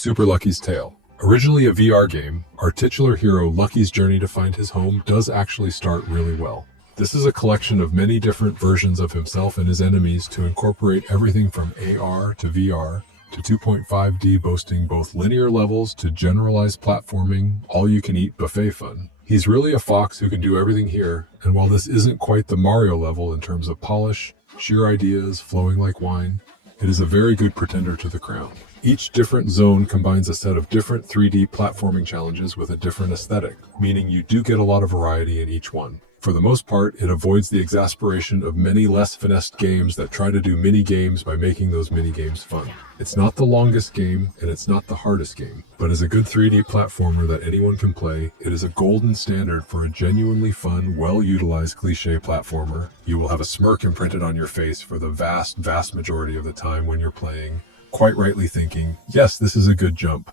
Super Lucky's Tale. Originally a VR game, our titular hero Lucky's journey to find his home does actually start really well. This is a collection of many different versions of himself and his enemies to incorporate everything from AR to VR to 2.5D, boasting both linear levels to generalized platforming, all-you-can-eat buffet fun. He's really a fox who can do everything here, and while this isn't quite the Mario level in terms of polish, sheer ideas flowing like wine, it is a very good pretender to the crown. Each different zone combines a set of different 3D platforming challenges with a different aesthetic, meaning you do get a lot of variety in each one. For the most part, it avoids the exasperation of many less finessed games that try to do mini-games by making those mini-games fun. It's not the longest game, and it's not the hardest game, but as a good 3D platformer that anyone can play, it is a golden standard for a genuinely fun, well-utilized cliché platformer. You will have a smirk imprinted on your face for the vast majority of the time when you're playing, quite rightly thinking, yes, this is a good jump.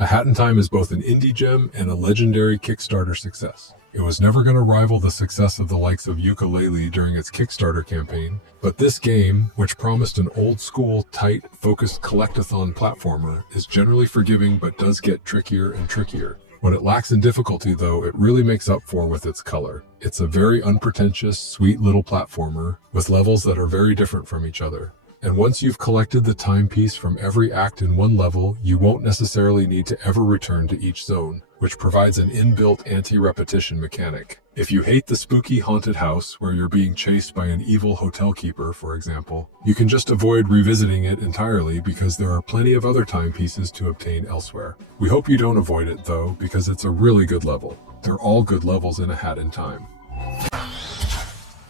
A Hat in Time is both an indie gem and a legendary Kickstarter success. It was never going to rival the success of the likes of Yooka-Laylee during its Kickstarter campaign, but this game, which promised an old-school, tight, focused collectathon platformer, is generally forgiving but does get trickier and trickier. What it lacks in difficulty, though, it really makes up for with its color. It's a very unpretentious, sweet little platformer with levels that are very different from each other. And once you've collected the timepiece from every act in one level, you won't necessarily need to ever return to each zone, which provides an inbuilt anti-repetition mechanic. If you hate the spooky haunted house where you're being chased by an evil hotel keeper, for example, you can just avoid revisiting it entirely because there are plenty of other timepieces to obtain elsewhere. We hope you don't avoid it, though, because it's a really good level. They're all good levels in A Hat in Time.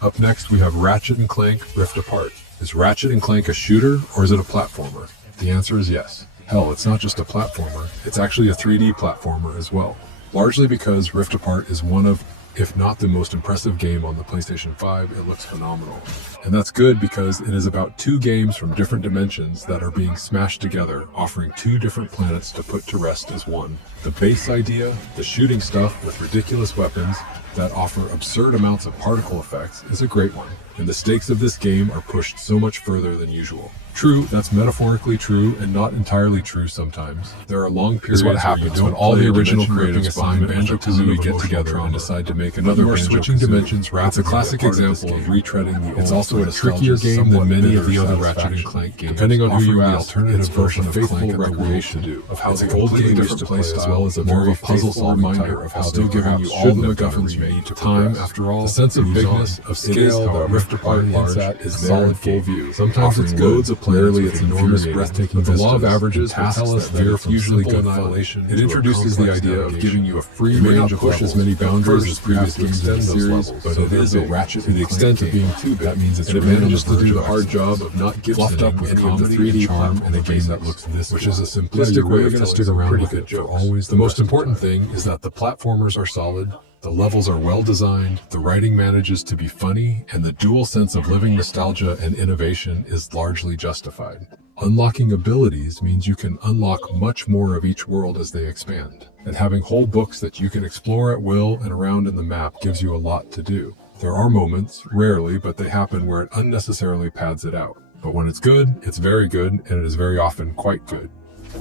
Up next, we have Ratchet & Clank Rift Apart. Is Ratchet & Clank a shooter, or is it a platformer? The answer is yes. Hell, it's not just a platformer, it's actually a 3D platformer as well. Largely because Rift Apart is one of, if not the most impressive game on the PlayStation 5, it looks phenomenal. And that's good because it is about two games from different dimensions that are being smashed together, offering two different planets to put to rest as one. The base idea, the shooting stuff with ridiculous weapons that offer absurd amounts of particle effects, is a great one. And the stakes of this game are pushed so much further than usual. True, that's metaphorically true and not entirely true sometimes. There are long periods what happens when all the original creatives behind Banjo-Kazooie get together and decide to make another Banjo-Kazooie. Switching dimensions. It's a classic example of retreading the. It's also a trickier game than many of the other Ratchet & Clank games, depending on who you ask. It's both a faithful recreation of how the old game used to play, as well as a more of a puzzle-solving reminder of how still giving you all the MacGuffins you need to time. After all, the sense of bigness, of scale, the Rift Apart hints at is there in full view. Sometimes it's loads of rarely it's enormous, breathtaking. The law of averages will tell us that it's usually good annihilation. It introduces the idea of giving you a free range of push as many boundaries as previous games in the series, but it is a Ratchet to the extent of being too big. That means it manages to do the hard job of not fluffed up with any of the 3D charm in a game that looks this, which is a simplistic way of telling some pretty good jokes. Always the most important thing is that the platformers are solid. The levels are well designed, the writing manages to be funny, and the dual sense of living nostalgia and innovation is largely justified. Unlocking abilities means you can unlock much more of each world as they expand, and having whole books that you can explore at will and around in the map gives you a lot to do. There are moments, rarely, but they happen where it unnecessarily pads it out. But when it's good, it's very good, and it is very often quite good.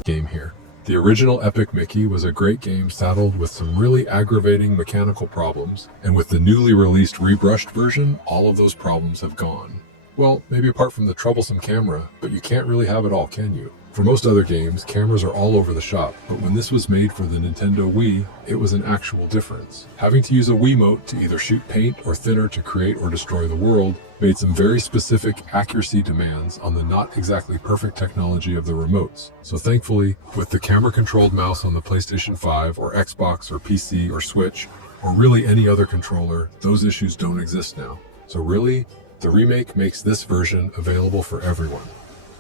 Game here. The original Epic Mickey was a great game saddled with some really aggravating mechanical problems, and with the newly released rebrushed version, all of those problems have gone. Well, maybe apart from the troublesome camera, but you can't really have it all, can you? For most other games, cameras are all over the shop, but when this was made for the Nintendo Wii, it was an actual difference. Having to use a Wiimote to either shoot paint or thinner to create or destroy the world made some very specific accuracy demands on the not exactly perfect technology of the remotes. So thankfully, with the camera-controlled mouse on the PlayStation 5 or Xbox or PC or Switch, or really any other controller, those issues don't exist now. So really, the remake makes this version available for everyone.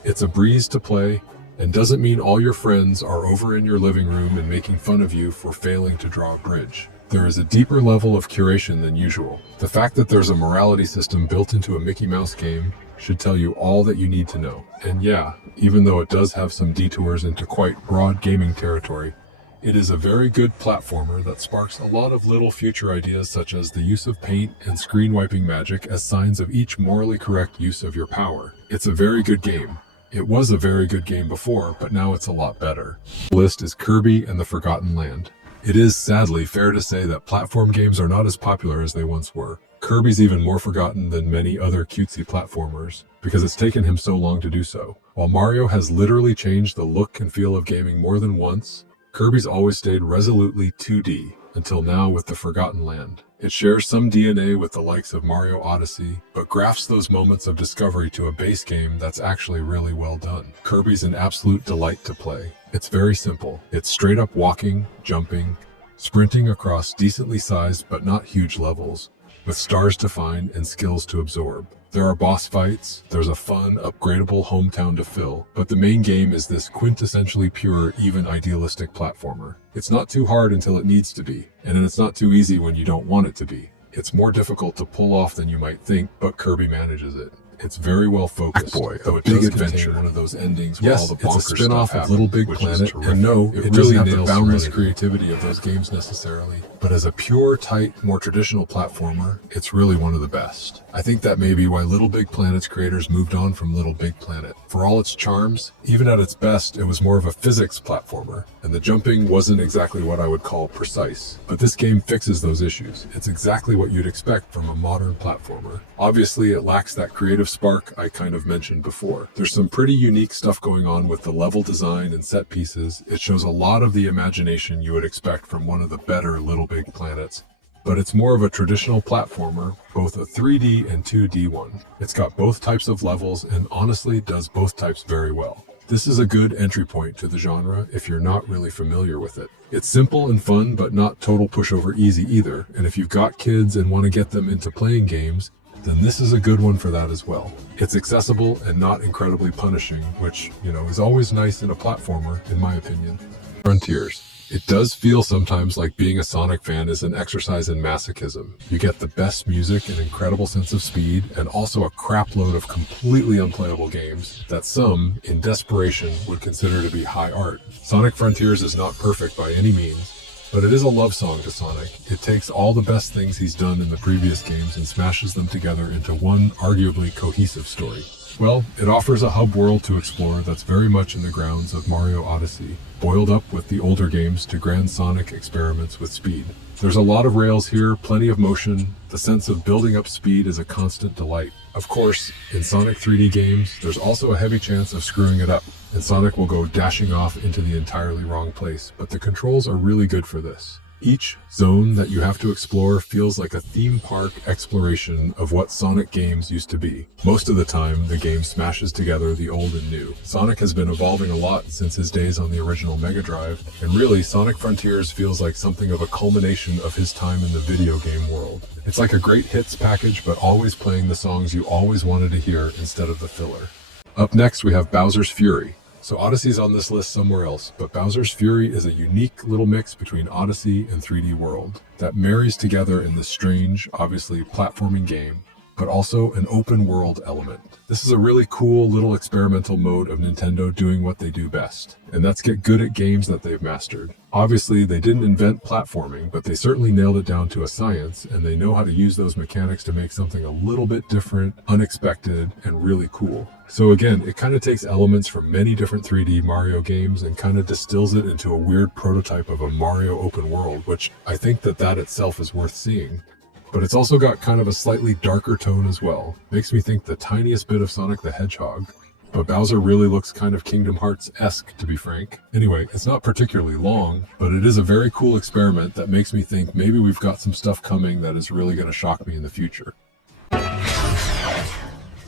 It's a breeze to play, and doesn't mean all your friends are over in your living room and making fun of you for failing to draw a bridge. There is a deeper level of curation than usual. The fact that there's a morality system built into a Mickey Mouse game should tell you all that you need to know. And yeah, even though it does have some detours into quite broad gaming territory, it is a very good platformer that sparks a lot of little future ideas such as the use of paint and screen wiping magic as signs of each morally correct use of your power. It's a very good game. It was a very good game before, but now it's a lot better. The list is Kirby and the Forgotten Land. It is sadly fair to say that platform games are not as popular as they once were. Kirby's even more forgotten than many other cutesy platformers, because it's taken him so long to do so. While Mario has literally changed the look and feel of gaming more than once, Kirby's always stayed resolutely 2D, until now with the Forgotten Land. It shares some DNA with the likes of Mario Odyssey, but grafts those moments of discovery to a base game that's actually really well done. Kirby's an absolute delight to play. It's very simple. It's straight up walking, jumping, sprinting across decently sized but not huge levels, with stars to find and skills to absorb. There are boss fights, there's a fun, upgradable hometown to fill, but the main game is this quintessentially pure, even idealistic platformer. It's not too hard until it needs to be, and it's not too easy when you don't want it to be. It's more difficult to pull off than you might think, but Kirby manages it. It's very well focused, though it does contain one of those endings where all the bonkers stuff happens. Yes, it's a spin-off of Little Big Planet, and no, it really have the boundless creativity of those games necessarily. But as a pure, tight, more traditional platformer, it's really one of the best. I think that may be why Little Big Planet's creators moved on from Little Big Planet. For all its charms, even at its best, it was more of a physics platformer, and the jumping wasn't exactly what I would call precise. But this game fixes those issues. It's exactly what you'd expect from a modern platformer. Obviously, it lacks that creative spark I kind of mentioned before. There's some pretty unique stuff going on with the level design and set pieces. It shows a lot of the imagination you would expect from one of the better Little Big Planets. But it's more of a traditional platformer, both a 3D and 2D one. It's got both types of levels and honestly does both types very well. This is a good entry point to the genre if you're not really familiar with it. It's simple and fun, but not total pushover easy either, and if you've got kids and want to get them into playing games, then this is a good one for that as well. It's accessible and not incredibly punishing, which, is always nice in a platformer, in my opinion. Frontiers. It does feel sometimes like being a Sonic fan is an exercise in masochism. You get the best music, an incredible sense of speed, and also a crapload of completely unplayable games that some, in desperation, would consider to be high art. Sonic Frontiers is not perfect by any means, but it is a love song to Sonic. It takes all the best things he's done in the previous games and smashes them together into one arguably cohesive story. Well, it offers a hub world to explore that's very much in the grounds of Mario Odyssey, boiled up with the older games to grand Sonic experiments with speed. There's a lot of rails here, plenty of motion. The sense of building up speed is a constant delight. Of course, in Sonic 3D games, there's also a heavy chance of screwing it up, and Sonic will go dashing off into the entirely wrong place, but the controls are really good for this. Each zone that you have to explore feels like a theme park exploration of what Sonic games used to be. Most of the time, the game smashes together the old and new. Sonic has been evolving a lot since his days on the original Mega Drive, and really, Sonic Frontiers feels like something of a culmination of his time in the video game world. It's like a great hits package, but always playing the songs you always wanted to hear instead of the filler. Up next, we have Bowser's Fury. So Odyssey's on this list somewhere else, but Bowser's Fury is a unique little mix between Odyssey and 3D World that marries together in this strange, obviously platforming game, but also an open world element. This is a really cool little experimental mode of Nintendo doing what they do best, and that's get good at games that they've mastered. Obviously, they didn't invent platforming, but they certainly nailed it down to a science, and they know how to use those mechanics to make something a little bit different, unexpected, and really cool. So again, it kind of takes elements from many different 3D Mario games and kind of distills it into a weird prototype of a Mario open world, which I think that itself is worth seeing. But it's also got kind of a slightly darker tone as well. Makes me think the tiniest bit of Sonic the Hedgehog. But Bowser really looks kind of Kingdom Hearts-esque, to be frank. Anyway, it's not particularly long, but it is a very cool experiment that makes me think maybe we've got some stuff coming that is really going to shock me in the future.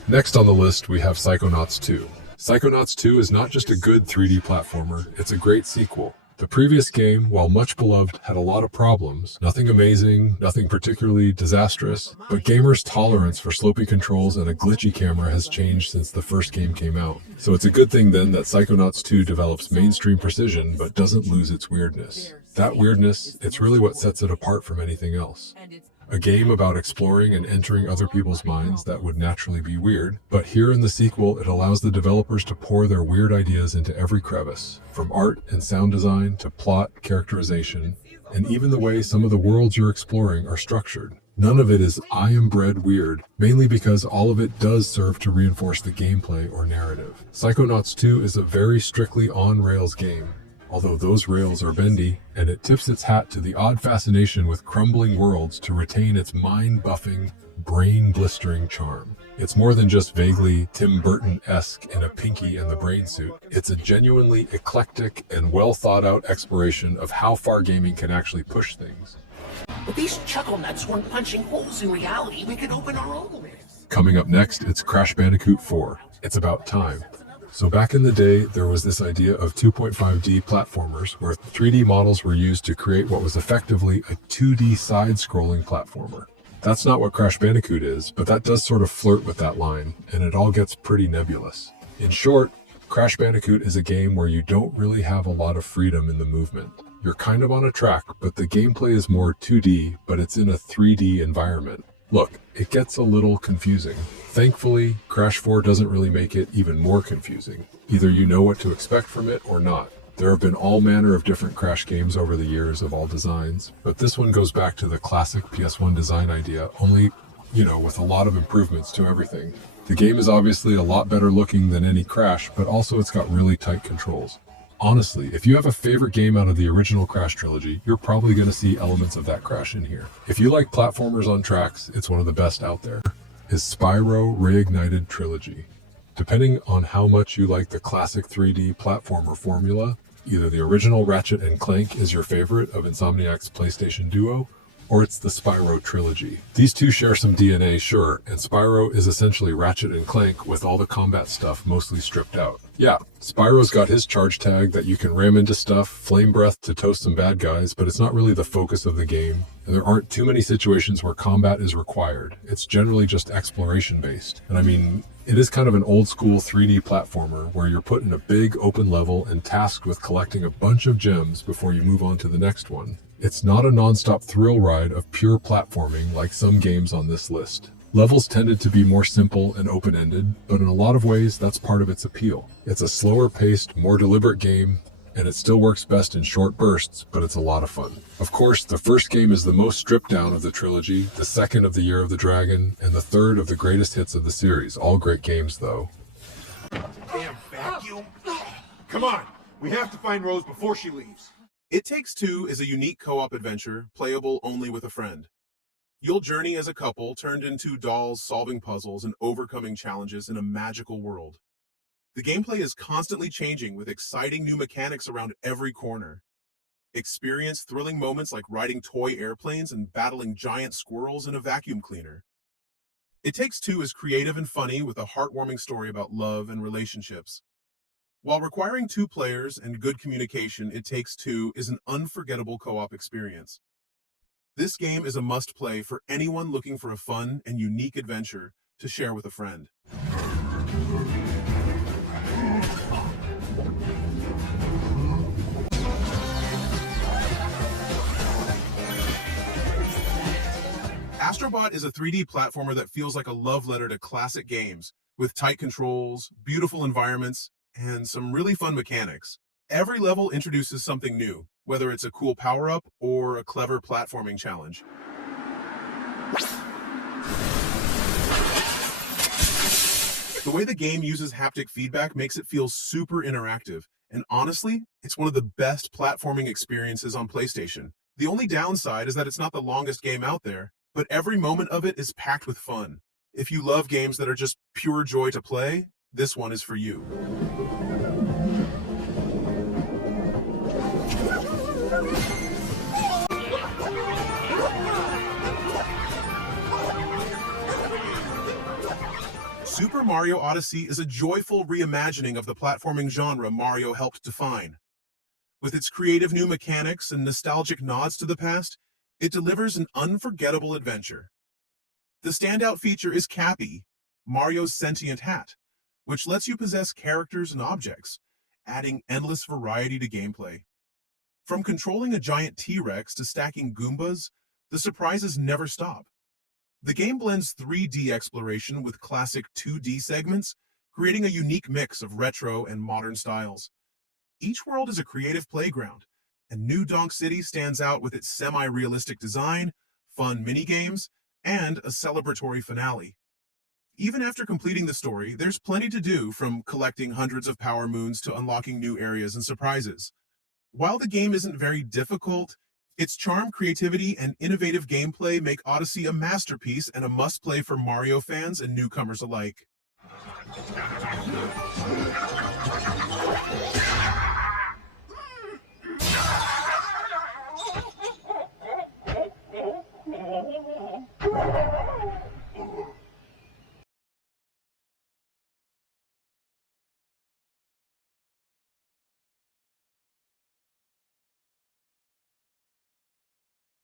Next on the list, we have Psychonauts 2. Psychonauts 2 is not just a good 3D platformer, it's a great sequel. The previous game, while much beloved, had a lot of problems. Nothing amazing, nothing particularly disastrous, but gamers' tolerance for slopey controls and a glitchy camera has changed since the first game came out. So it's a good thing then that Psychonauts 2 develops mainstream precision but doesn't lose its weirdness. That weirdness, it's really what sets it apart from anything else. A game about exploring and entering other people's minds that would naturally be weird, but here in the sequel it allows the developers to pour their weird ideas into every crevice, from art and sound design to plot, characterization, and even the way some of the worlds you're exploring are structured. None of it is I am bred weird, mainly because all of it does serve to reinforce the gameplay or narrative. Psychonauts 2 is a very strictly on-rails game, although those rails are bendy, and it tips its hat to the odd fascination with crumbling worlds to retain its mind-buffing, brain-blistering charm. It's more than just vaguely Tim Burton-esque in a Pinky and the Brain suit. It's a genuinely eclectic and well-thought-out exploration of how far gaming can actually push things. If these chuckle nuts weren't punching holes in reality, we could open our own. Coming up next, it's Crash Bandicoot 4. It's about time. So back in the day, there was this idea of 2.5D platformers where 3D models were used to create what was effectively a 2D side-scrolling platformer. That's not what Crash Bandicoot is, but that does sort of flirt with that line, and it all gets pretty nebulous. In short, Crash Bandicoot is a game where you don't really have a lot of freedom in the movement. You're kind of on a track, but the gameplay is more 2D, but it's in a 3D environment. Look, it gets a little confusing. Thankfully, Crash 4 doesn't really make it even more confusing. Either you know what to expect from it or not. There have been all manner of different Crash games over the years of all designs, but this one goes back to the classic PS1 design idea, only, with a lot of improvements to everything. The game is obviously a lot better looking than any Crash, but also it's got really tight controls. Honestly, if you have a favorite game out of the original Crash trilogy, you're probably going to see elements of that Crash in here. If you like platformers on tracks, it's one of the best out there. Is Spyro Reignited Trilogy. Depending on how much you like the classic 3D platformer formula, either the original Ratchet and Clank is your favorite of Insomniac's PlayStation duo, or it's the Spyro trilogy. These two share some DNA, sure, and Spyro is essentially Ratchet and Clank with all the combat stuff mostly stripped out. Yeah, Spyro's got his charge tag that you can ram into stuff, flame breath to toast some bad guys, but it's not really the focus of the game, and there aren't too many situations where combat is required. It's generally just exploration based. And I mean, it is kind of an old school 3D platformer where you're put in a big open level and tasked with collecting a bunch of gems before you move on to the next one. It's not a non-stop thrill ride of pure platforming like some games on this list. Levels tended to be more simple and open-ended, but in a lot of ways that's part of its appeal. It's a slower-paced, more deliberate game, and it still works best in short bursts, but it's a lot of fun. Of course, the first game is the most stripped down of the trilogy, the second of the Year of the Dragon, and the third of the greatest hits of the series. All great games, though. Damn vacuum! Come on, we have to find Rose before she leaves. It Takes Two is a unique co-op adventure, playable only with a friend. You'll journey as a couple turned into dolls solving puzzles and overcoming challenges in a magical world. The gameplay is constantly changing with exciting new mechanics around every corner. Experience thrilling moments like riding toy airplanes and battling giant squirrels in a vacuum cleaner. It Takes Two is creative and funny with a heartwarming story about love and relationships. While requiring 2 players and good communication, It Takes Two is an unforgettable co-op experience. This game is a must-play for anyone looking for a fun and unique adventure to share with a friend. Astrobot is a 3D platformer that feels like a love letter to classic games, with tight controls, beautiful environments, and some really fun mechanics. Every level introduces something new, whether it's a cool power-up or a clever platforming challenge. The way the game uses haptic feedback makes it feel super interactive, and honestly, it's one of the best platforming experiences on PlayStation. The only downside is that it's not the longest game out there, but every moment of it is packed with fun. If you love games that are just pure joy to play, this one is for you. Super Mario Odyssey is a joyful reimagining of the platforming genre Mario helped define. With its creative new mechanics and nostalgic nods to the past, it delivers an unforgettable adventure. The standout feature is Cappy, Mario's sentient hat, which lets you possess characters and objects, adding endless variety to gameplay. From controlling a giant T-Rex to stacking Goombas, the surprises never stop. The game blends 3D exploration with classic 2D segments, creating a unique mix of retro and modern styles. Each world is a creative playground, and New Donk City stands out with its semi-realistic design, fun minigames, and a celebratory finale. Even after completing the story, there's plenty to do, from collecting hundreds of power moons to unlocking new areas and surprises. While the game isn't very difficult, its charm, creativity, and innovative gameplay make Odyssey a masterpiece and a must-play for Mario fans and newcomers alike.